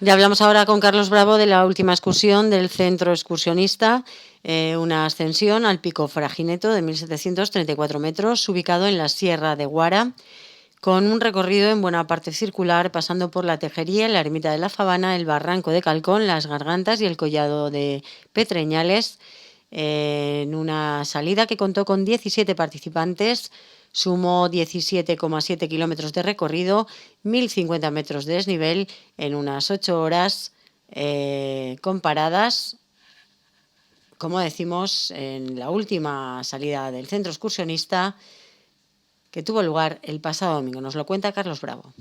Ya hablamos ahora con Carlos Bravo de la última excursión del centro excursionista, una ascensión al Pico Fragineto de 1.734 metros, ubicado en la Sierra de Guara, con un recorrido en buena parte circular, pasando por la Tejería, la Ermita de la Fabana, el Barranco de Calcón, las Gargantas y el Collado de Petreñales, en una salida que contó con 17 participantes. Sumó 17,7 kilómetros de recorrido, 1.050 metros de desnivel en unas 8 horas, comparadas, como decimos, en la última salida del centro excursionista que tuvo lugar el pasado domingo. Nos lo cuenta Carlos Bravo.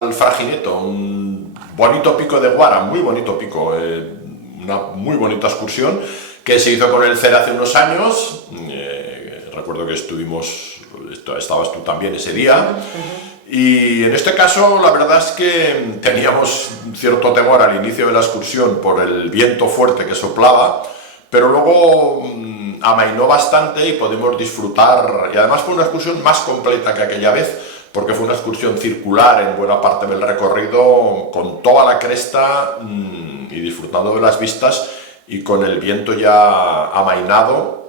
El Fragineto, un bonito pico de Guara, muy bonito pico, una muy bonita excursión que se hizo con el CER hace unos años. Recuerdo que estabas tú también ese día. Y en este caso la verdad es que teníamos cierto temor al inicio de la excursión por el viento fuerte que soplaba, pero luego amainó bastante y pudimos disfrutar, y además fue una excursión más completa que aquella vez, porque fue una excursión circular en buena parte del recorrido, con toda la cresta y disfrutando de las vistas y con el viento ya amainado,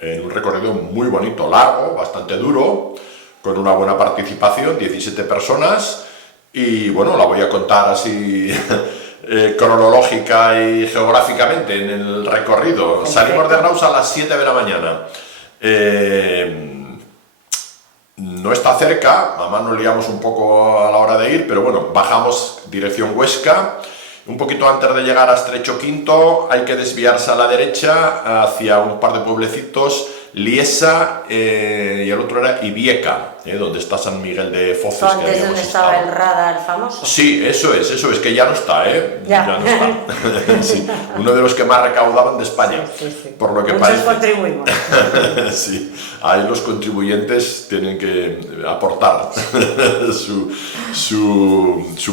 en un recorrido muy bonito, largo, bastante duro, con una buena participación, 17 personas, y bueno, la voy a contar así cronológica y geográficamente en el recorrido. Perfecto. Salimos de Reus a las 7 de la mañana. No está cerca, además nos liamos un poco a la hora de ir, pero bueno, bajamos dirección Huesca. Un poquito antes de llegar a Estrecho Quinto hay que desviarse a la derecha hacia un par de pueblecitos, Liesa y el otro era Ibieca, donde está San Miguel de Foces. ¿Antes donde estaba el radar famoso? Sí, eso es que ya no está, ya no está. Sí, uno de los que más recaudaban de España, sí. Por lo que muchos parece. Contribuimos. Sí, ahí los contribuyentes tienen que aportar su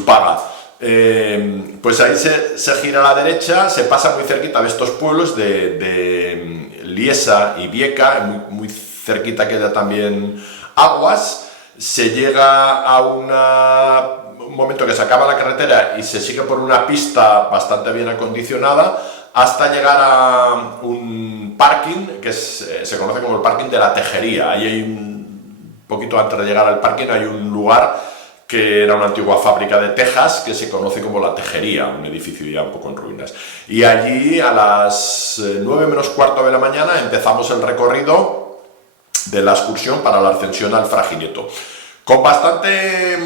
paga. Pues ahí se gira a la derecha, se pasa muy cerquita de estos pueblos de Liesa y Vieca, muy cerquita queda también Aguas. Se llega a un momento que se acaba la carretera y se sigue por una pista bastante bien acondicionada hasta llegar a un parking que se conoce como el parking de la Tejería. Ahí hay un poquito antes de llegar al parking hay un lugar que era una antigua fábrica de tejas que se conoce como la Tejería, un edificio ya un poco en ruinas. Y allí a las 9 menos cuarto de la mañana empezamos el recorrido de la excursión para la ascensión al Fragineto. Con bastante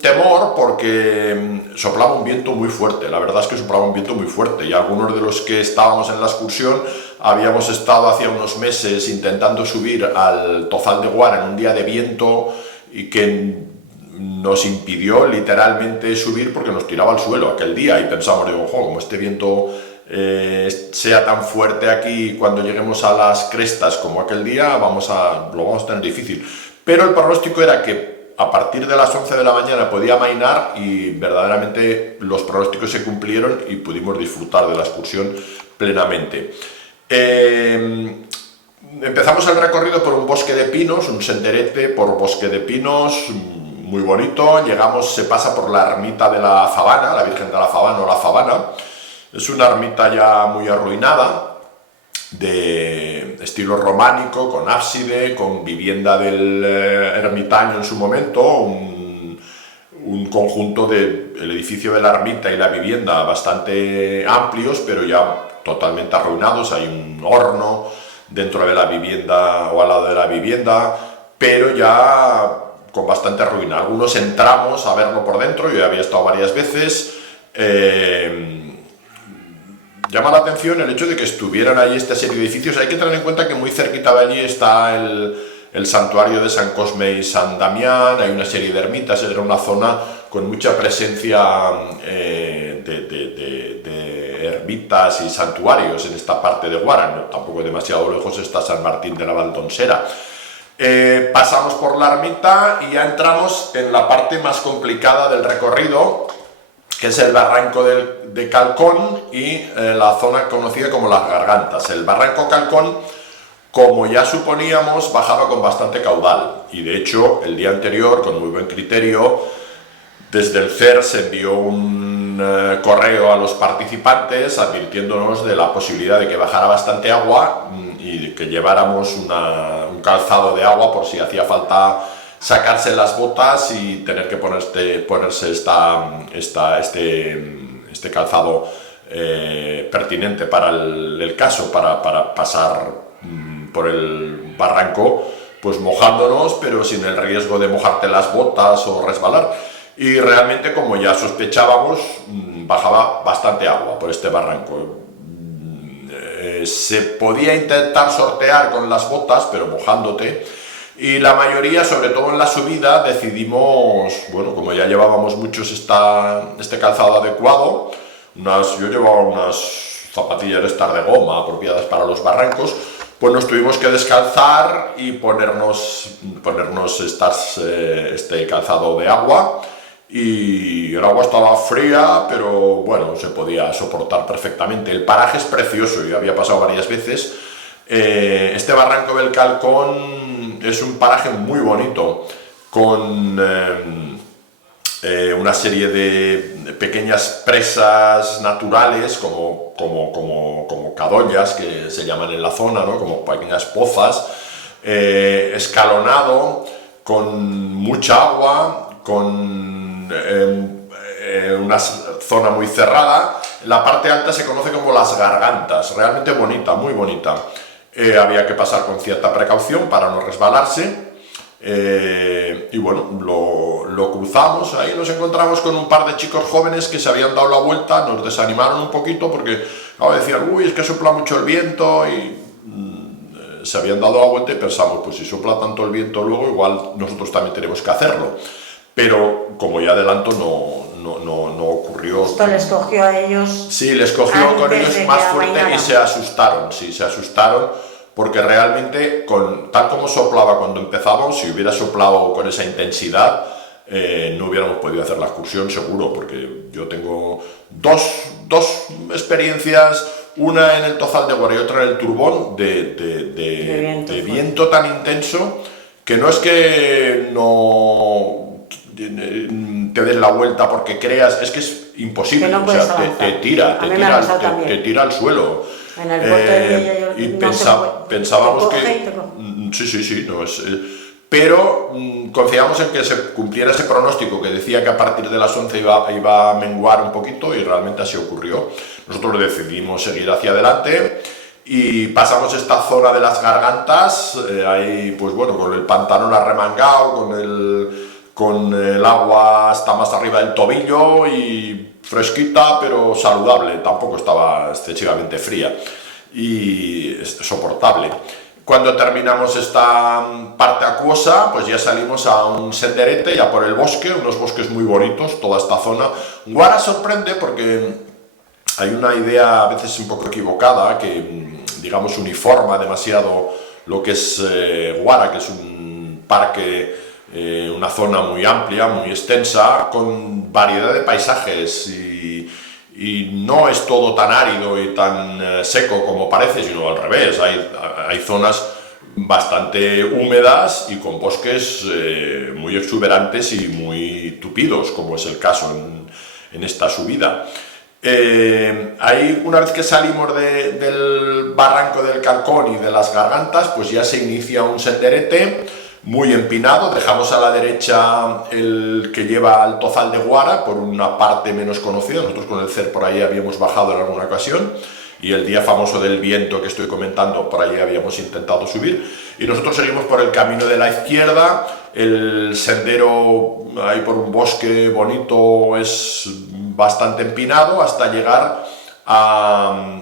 temor porque soplaba un viento muy fuerte, la verdad es que soplaba un viento muy fuerte y algunos de los que estábamos en la excursión habíamos estado hace unos meses intentando subir al Tozal de Guara en un día de viento y que nos impidió literalmente subir porque nos tiraba al suelo aquel día y pensamos, digo, ojo, como este viento sea tan fuerte aquí cuando lleguemos a las crestas como aquel día, lo vamos a tener difícil. Pero el pronóstico era que a partir de las 11 de la mañana podía amainar y verdaderamente los pronósticos se cumplieron y pudimos disfrutar de la excursión plenamente. Empezamos el recorrido por un bosque de pinos, un senderete por bosque de pinos, muy bonito. Llegamos, se pasa por la ermita de la Fabana, la Virgen de la Fabana o la Fabana. Es una ermita ya muy arruinada, de estilo románico, con ábside, con vivienda del ermitaño en su momento, un conjunto del edificio de la ermita y la vivienda bastante amplios, pero ya totalmente arruinados. Hay un horno dentro de la vivienda o al lado de la vivienda, pero ya con bastante ruina. Algunos entramos a verlo por dentro, yo ya había estado varias veces. Llama la atención el hecho de que estuvieran ahí esta serie de edificios. Hay que tener en cuenta que muy cerquita de allí está el santuario de San Cosme y San Damián, hay una serie de ermitas, era una zona con mucha presencia de ermitas y santuarios en esta parte de Guara. Tampoco demasiado lejos está San Martín de la Valdonsera. Pasamos por la ermita y ya entramos en la parte más complicada del recorrido, que es el barranco de Calcón y la zona conocida como las Gargantas. El barranco Calcón, como ya suponíamos, bajaba con bastante caudal y de hecho el día anterior, con muy buen criterio, desde el CER se envió un correo a los participantes advirtiéndonos de la posibilidad de que bajara bastante agua y que lleváramos un calzado de agua por si hacía falta sacarse las botas y tener que ponerse este calzado pertinente para el caso, para pasar por el barranco, pues mojándonos, pero sin el riesgo de mojarte las botas o resbalar. Y realmente, como ya sospechábamos, bajaba bastante agua por este barranco. Se podía intentar sortear con las botas, pero mojándote. Y la mayoría, sobre todo en la subida, decidimos, bueno, como ya llevábamos muchos este calzado adecuado, yo llevaba unas zapatillas estas de goma apropiadas para los barrancos, pues nos tuvimos que descalzar y ponernos este calzado de agua. Y el agua estaba fría, pero bueno, se podía soportar perfectamente. El paraje es precioso, yo había pasado varias veces. Este barranco del Calcón es un paraje muy bonito, con una serie de pequeñas presas naturales, como cadollas, que se llaman en la zona, ¿no? Como pequeñas pozas, escalonado, con mucha agua, con una zona muy cerrada. La parte alta se conoce como las gargantas, realmente bonita, muy bonita. Había que pasar con cierta precaución para no resbalarse. Y bueno, lo cruzamos, ahí nos encontramos con un par de chicos jóvenes que se habían dado la vuelta, nos desanimaron un poquito porque decían, uy, es que sopla mucho el viento, y se habían dado la vuelta y pensamos, pues si sopla tanto el viento luego, igual nosotros también tenemos que hacerlo. Pero, como ya adelanto, no ocurrió. Esto les cogió a ellos. Sí, les cogió con ellos más fuerte y se asustaron, porque realmente, tal como soplaba cuando empezamos, si hubiera soplado con esa intensidad, no hubiéramos podido hacer la excursión seguro, porque yo tengo dos experiencias, una en el Tozal de Guara y otra en el Turbón, de viento tan intenso, que no es que no te des la vuelta porque creas, es que es imposible, no, o sea, te tira al suelo. En el puerto de y pensábamos que sí, no es, pero confiamos en que se cumpliera ese pronóstico que decía que a partir de las 11 iba a menguar un poquito, y realmente así ocurrió. Nosotros decidimos seguir hacia adelante y pasamos esta zona de las gargantas, ahí pues bueno, con el pantalón arremangado, con el agua hasta más arriba del tobillo y fresquita pero saludable, tampoco estaba excesivamente fría y soportable. Cuando terminamos esta parte acuosa, pues ya salimos a un senderete, ya por el bosque, unos bosques muy bonitos, toda esta zona. Guara sorprende porque hay una idea a veces un poco equivocada que, digamos, uniforma demasiado lo que es Guara, que es un parque, una zona muy amplia, muy extensa, con variedad de paisajes, y no es todo tan árido y tan seco como parece, sino al revés. Hay zonas bastante húmedas y con bosques muy exuberantes y muy tupidos, como es el caso en esta subida. Ahí, una vez que salimos del barranco del Calcón y de las gargantas, pues ya se inicia un senderete muy empinado. Dejamos a la derecha el que lleva al Tozal de Guara, por una parte menos conocida. Nosotros con el CER por ahí habíamos bajado en alguna ocasión, y el día famoso del viento que estoy comentando, por allí habíamos intentado subir, y nosotros seguimos por el camino de la izquierda. El sendero ahí por un bosque bonito es bastante empinado hasta llegar a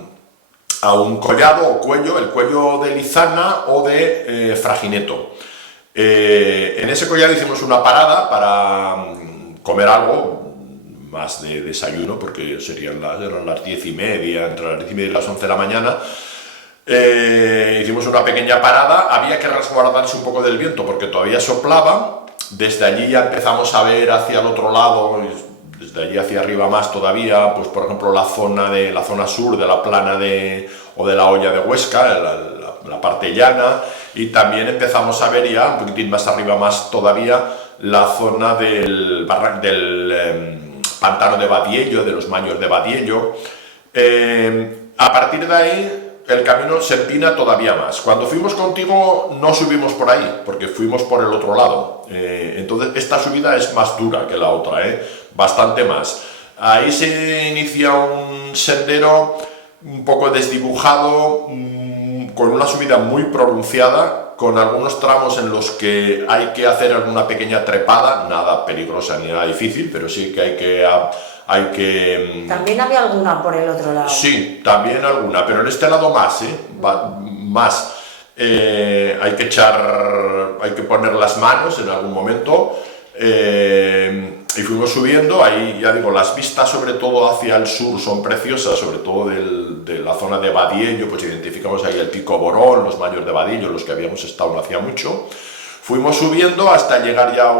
un collado o cuello, el cuello de Lizana o de Fragineto. En ese collado hicimos una parada para comer algo más de desayuno, porque eran las 10:30, entre las 10:30 y las 11 de la mañana. Hicimos una pequeña parada, había que resguardarse un poco del viento porque todavía soplaba. Desde allí ya empezamos a ver hacia el otro lado, desde allí hacia arriba más todavía, pues por ejemplo la zona sur de la plana o de la Hoya de Huesca, la parte llana, y también empezamos a ver ya un poquitín más arriba más todavía la zona del pantano de Badiello, de los Maños de Badiello. A partir de ahí el camino se empina todavía más. Cuando fuimos contigo no subimos por ahí, porque fuimos por el otro lado. Entonces esta subida es más dura que la otra, bastante más. Ahí se inicia un sendero un poco desdibujado, con una subida muy pronunciada, con algunos tramos en los que hay que hacer alguna pequeña trepada, nada peligrosa ni nada difícil, pero sí que hay que... También había alguna por el otro lado. Sí, también alguna, pero en este lado más, más. Hay que poner las manos en algún momento, y fuimos subiendo. Ahí ya digo, las vistas sobre todo hacia el sur son preciosas, sobre todo de la zona de Badiello, pues identificamos ahí el Pico Borón, los Maños de Badiello, los que habíamos estado no hacía mucho. Fuimos subiendo hasta llegar ya a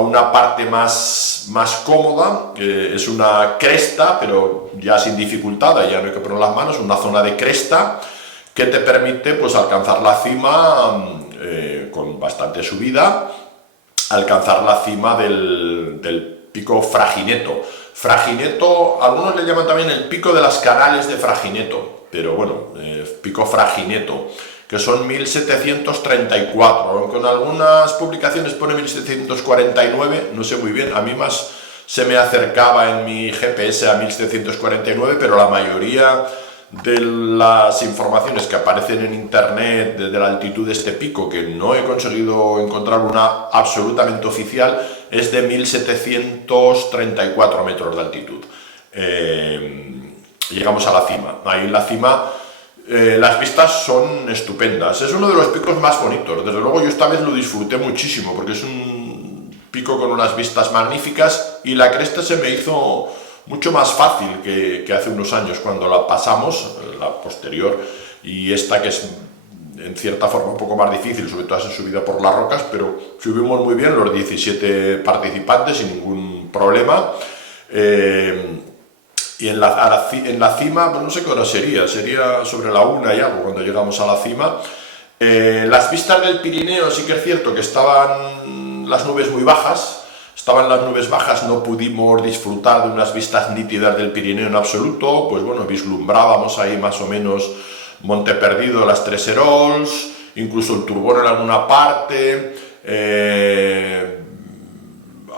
una parte más cómoda, es una cresta, pero ya sin dificultad, ya no hay que poner las manos, una zona de cresta que te permite pues alcanzar la cima con bastante subida, alcanzar la cima del Pico Fragineto. Fragineto, algunos le llaman también el Pico de las Canales de Fragineto, pero bueno, Pico Fragineto, que son 1734, aunque en algunas publicaciones pone 1749, no sé muy bien, a mí más se me acercaba en mi GPS a 1749, pero la mayoría de las informaciones que aparecen en internet de la altitud de este pico, que no he conseguido encontrar una absolutamente oficial, es de 1734 metros de altitud. Llegamos a la cima. Ahí en la cima las vistas son estupendas. Es uno de los picos más bonitos. Desde luego yo esta vez lo disfruté muchísimo, porque es un pico con unas vistas magníficas, y la cresta se me hizo mucho más fácil que hace unos años cuando la pasamos, la posterior, y esta que es en cierta forma un poco más difícil, sobre todo esa subida por las rocas, pero subimos muy bien los 17 participantes sin ningún problema. Y en la cima, pues no sé qué hora sería sobre la 1 y algo cuando llegamos a la cima. Las vistas del Pirineo sí que es cierto que estaban las nubes muy bajas. No pudimos disfrutar de unas vistas nítidas del Pirineo en absoluto. Pues bueno, vislumbrábamos ahí más o menos Monte Perdido, las Tres Herols, incluso el Turbón en alguna parte,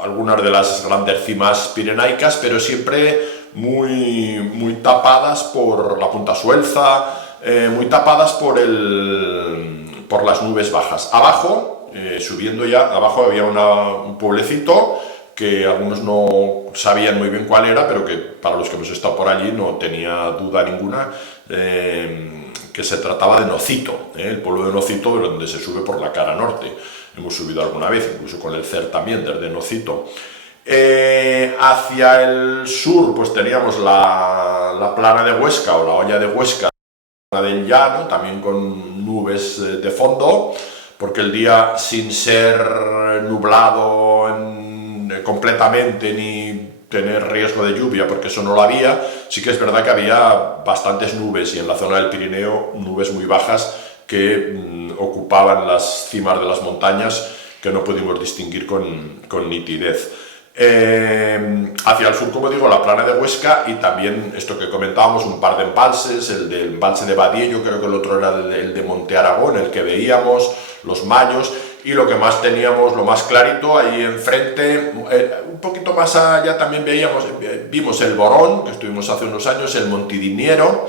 algunas de las grandes cimas pirenaicas, pero siempre muy tapadas por la Punta Suelza, muy tapadas por las nubes bajas. Abajo, subiendo ya, abajo había un pueblecito que algunos no sabían muy bien cuál era, pero que para los que hemos estado por allí no tenía duda ninguna, que se trataba de Nocito, el pueblo de Nocito, donde se sube por la cara norte. Hemos subido alguna vez, incluso con el CER también, desde Nocito. Hacia el sur pues teníamos la plana de Huesca, o la olla de Huesca, del llano, también con nubes de fondo, porque el día, sin ser nublado completamente ni tener riesgo de lluvia, porque eso no lo había, sí que es verdad que había bastantes nubes, y en la zona del Pirineo nubes muy bajas que ocupaban las cimas de las montañas, que no pudimos distinguir con nitidez. Hacia el sur, como digo, la plana de Huesca, y también esto que comentábamos, un par de embalses, el del embalse de Badiello, creo que el otro era el de Monte Aragón, el que veíamos, los Mayos, y lo que más teníamos, lo más clarito, ahí enfrente, un poquito más allá también vimos el Borón, que estuvimos hace unos años, el Montidinero,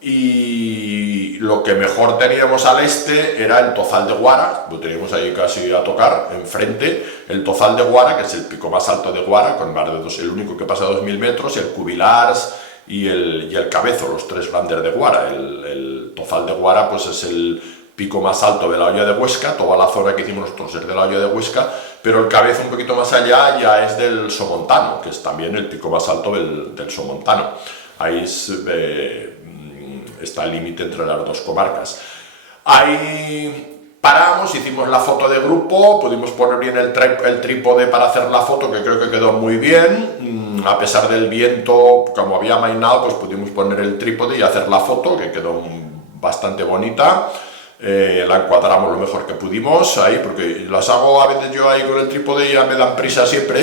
y lo que mejor teníamos al este era el Tozal de Guara, lo teníamos ahí casi a tocar, enfrente, el Tozal de Guara, que es el pico más alto de Guara, con más de el único que pasa 2000 metros, el Cubilars y el Cabezo, los tres grandes de Guara. El Tozal de Guara pues es el pico más alto de la olla de Huesca, toda la zona que hicimos nosotros es de la olla de Huesca, pero el Cabezo un poquito más allá ya es del Somontano, que es también el pico más alto del Somontano. Ahí está el límite entre las dos comarcas. Ahí paramos, hicimos la foto de grupo, pudimos poner bien el trípode para hacer la foto, que creo que quedó muy bien. A pesar del viento, como había amainado, pues pudimos poner el trípode y hacer la foto, que quedó bastante bonita. la encuadramos lo mejor que pudimos ahí, porque las hago a veces yo ahí con el trípode y ya me dan prisa siempre,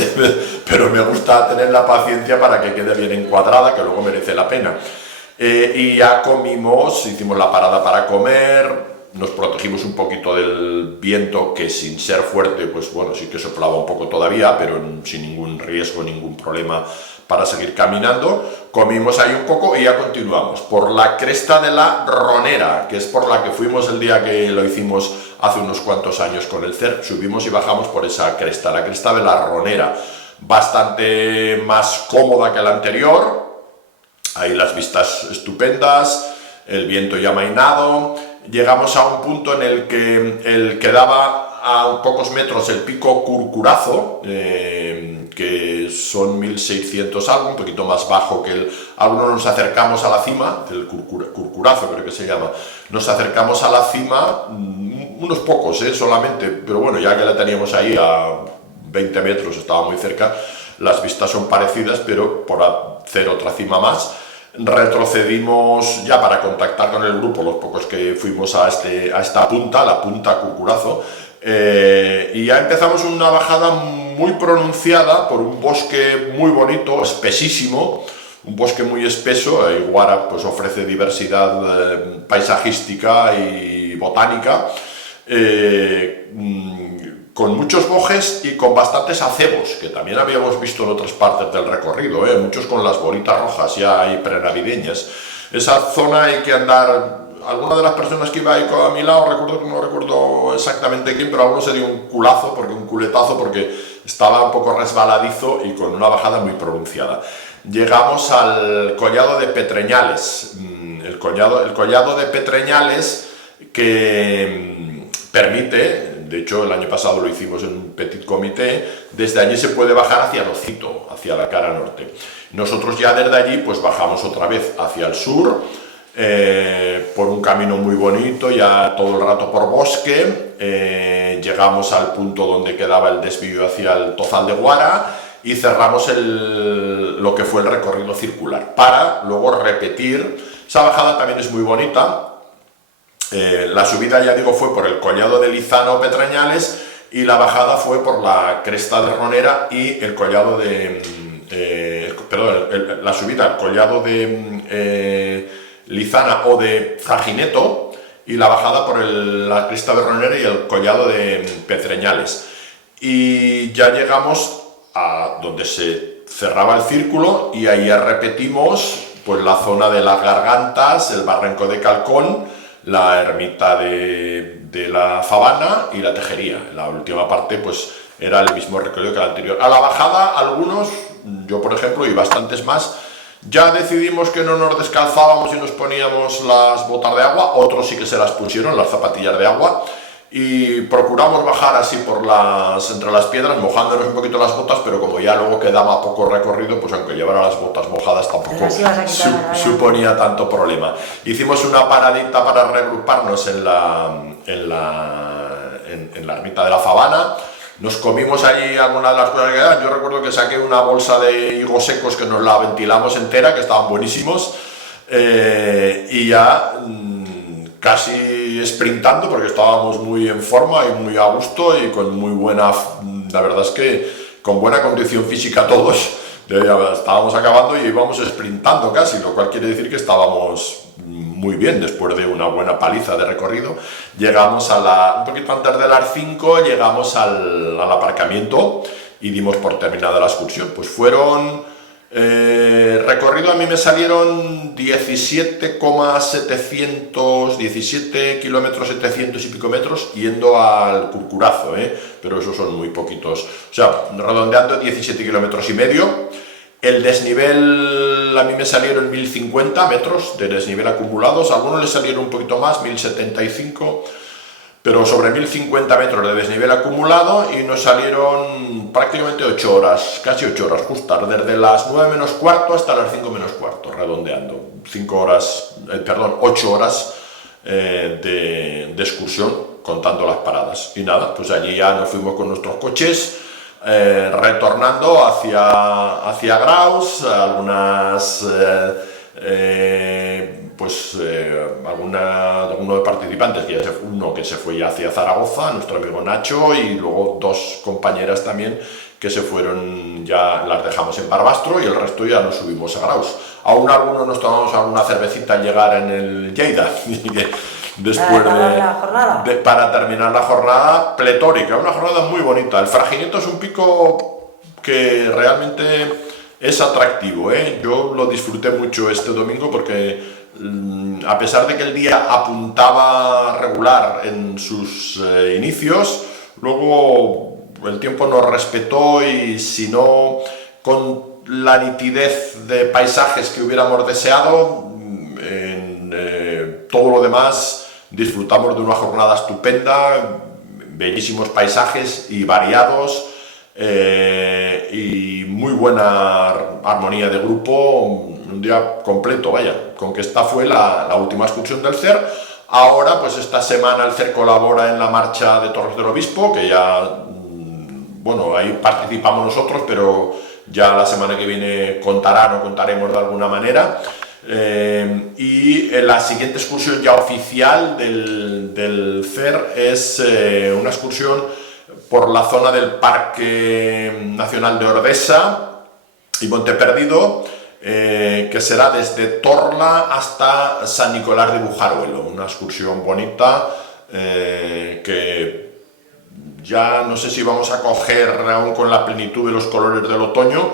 pero me gusta tener la paciencia para que quede bien encuadrada, que luego merece la pena. Y ya comimos, hicimos la parada para comer, nos protegimos un poquito del viento, que sin ser fuerte, pues bueno, sí que soplaba un poco todavía, pero sin ningún riesgo, ningún problema para seguir caminando. Comimos ahí un poco y ya continuamos por la cresta de la Ronera, que es por la que fuimos el día que lo hicimos hace unos cuantos años con el CERF. Subimos y bajamos por esa cresta, la cresta de la Ronera, bastante más cómoda que la anterior. Ahí las vistas estupendas, el viento ya amainado. Llegamos a un punto en el que daba a pocos metros el pico Curcurazo, que son 1600 algo, un poquito más bajo que el... Algunos nos acercamos a la cima, del Curcurazo creo que se llama, nos acercamos a la cima, unos pocos solamente, pero bueno, ya que la teníamos ahí a 20 metros, estaba muy cerca, las vistas son parecidas, pero por hacer otra cima más, retrocedimos ya para contactar con el grupo, los pocos que fuimos a esta punta, la punta Curcurazo, y ya empezamos una bajada muy pronunciada por un bosque muy bonito, espesísimo, un bosque muy espeso. Guara pues ofrece diversidad paisajística y botánica, con muchos bojes y con bastantes acebos, que también habíamos visto en otras partes del recorrido, muchos con las bolitas rojas ya ahí prenavideñas. Esa zona hay que andar. Alguna de las personas que iba ahí a mi lado, no recuerdo exactamente quién, pero alguno se dio un culetazo porque estaba un poco resbaladizo y con una bajada muy pronunciada. Llegamos al collado de Petreñales, el collado de Petreñales, que permite, de hecho el año pasado lo hicimos en un petit comité, desde allí se puede bajar hacia Locito, hacia la cara norte. Nosotros ya desde allí pues bajamos otra vez hacia el sur, por un camino muy bonito, ya todo el rato por bosque. Llegamos al punto donde quedaba el desvío hacia el Tozal de Guara y cerramos lo que fue el recorrido circular, para luego repetir. Esa bajada también es muy bonita. La subida, ya digo, fue por el collado de Lizano Petreñales, y la bajada fue por la cresta de Ronera y el collado de... la subida al collado de Lizana o de Fragineto, y la bajada por la cresta de Ronera y el collado de Petreñales. Y ya llegamos a donde se cerraba el círculo, y ahí ya repetimos pues la zona de las Gargantas, el barranco de Calcón, la ermita de la Fabana y la Tejería. La última parte pues era el mismo recorrido que la anterior. A la bajada, algunos, yo por ejemplo y bastantes más, ya decidimos que no nos descalzábamos y nos poníamos las botas de agua. Otros sí que se las pusieron, las zapatillas de agua, y procuramos bajar así entre las piedras, mojándonos un poquito las botas, pero como ya luego quedaba poco recorrido, pues aunque llevara las botas mojadas tampoco suponía tanto problema. Hicimos una paradita para reagruparnos en la ermita de la Fabana. Nos comimos allí algunas de las cosas que quedaban. Yo recuerdo que saqué una bolsa de higos secos que nos la ventilamos entera, que estaban buenísimos, y ya casi sprintando, porque estábamos muy en forma y muy a gusto y con muy buena, la verdad es que con buena condición física todos. Estábamos acabando y íbamos sprintando casi, lo cual quiere decir que estábamos muy bien después de una buena paliza de recorrido. Llegamos un poquito antes de las 5, llegamos al aparcamiento y dimos por terminada la excursión. Pues fueron... recorrido a mí me salieron 17 kilómetros 700 y pico metros yendo al Curcurazo, pero esos son muy poquitos, o sea, redondeando 17 kilómetros y medio. El desnivel a mí me salieron 1050 metros de desnivel acumulados, a algunos les salieron un poquito más, 1075, pero sobre 1050 metros de desnivel acumulado, y nos salieron prácticamente 8 horas, casi 8 horas justas, desde las 9 menos cuarto hasta las 5 menos cuarto, redondeando, 8 horas de excursión, contando las paradas. Y nada, pues allí ya nos fuimos con nuestros coches, retornando hacia Graus. Algunas alguno de participantes, uno que se fue ya hacia Zaragoza, nuestro amigo Nacho, y luego dos compañeras también que se fueron, ya las dejamos en Barbastro y el resto ya nos subimos a Graus. Aún algunos nos tomamos alguna cervecita al llegar en el Lleida, después para terminar la jornada pletórica, una jornada muy bonita. El Fragineto es un pico que realmente es atractivo, ¿eh? Yo lo disfruté mucho este domingo porque a pesar de que el día apuntaba regular en sus inicios, luego el tiempo nos respetó y si no con la nitidez de paisajes que hubiéramos deseado, en todo lo demás disfrutamos de una jornada estupenda, bellísimos paisajes y variados, y muy buena armonía de grupo, un día completo, vaya, con que esta fue la última excursión del CER. Ahora, pues esta semana el CER colabora en la marcha de Torres del Obispo, que ya, bueno, ahí participamos nosotros, pero ya la semana que viene contaremos de alguna manera. Y la siguiente excursión ya oficial del CER es una excursión por la zona del Parque Nacional de Ordesa y Monte Perdido, que será desde Torla hasta San Nicolás de Bujaruelo, una excursión bonita que ya no sé si vamos a coger aún con la plenitud de los colores del otoño,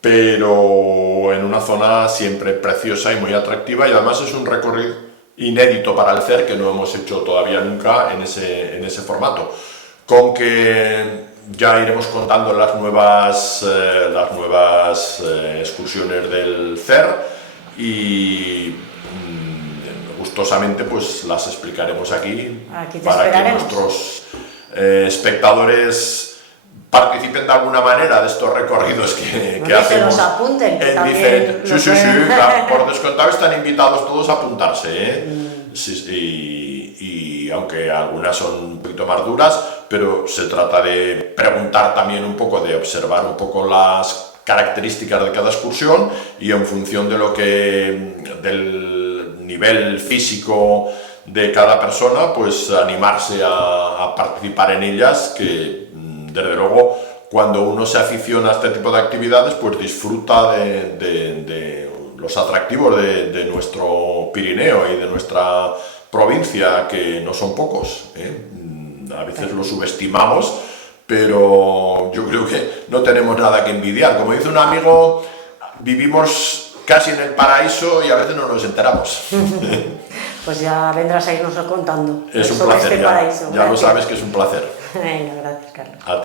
pero en una zona siempre preciosa y muy atractiva, y además es un recorrido inédito para el CER que no hemos hecho todavía nunca en ese formato. Con que ya iremos contando las nuevas excursiones del CER y gustosamente pues las explicaremos aquí para que nuestros espectadores participen de alguna manera de estos recorridos que hacemos. Se los apunten. Sí, claro, por descontado están invitados todos a apuntarse, ¿eh? Y aunque algunas son un poquito más duras, pero se trata de preguntar también un poco, de observar un poco las características de cada excursión y en función del nivel físico de cada persona, pues animarse a participar en ellas, que desde luego cuando uno se aficiona a este tipo de actividades pues disfruta de los atractivos de nuestro Pirineo y de nuestra provincia, que no son pocos, ¿eh? A veces lo subestimamos, pero yo creo que no tenemos nada que envidiar. Como dice un amigo, vivimos casi en el paraíso y a veces no nos enteramos. Pues ya vendrás a irnos contando. Es un placer, ya lo sabes que es un placer. Venga, gracias, Carlos. A ti.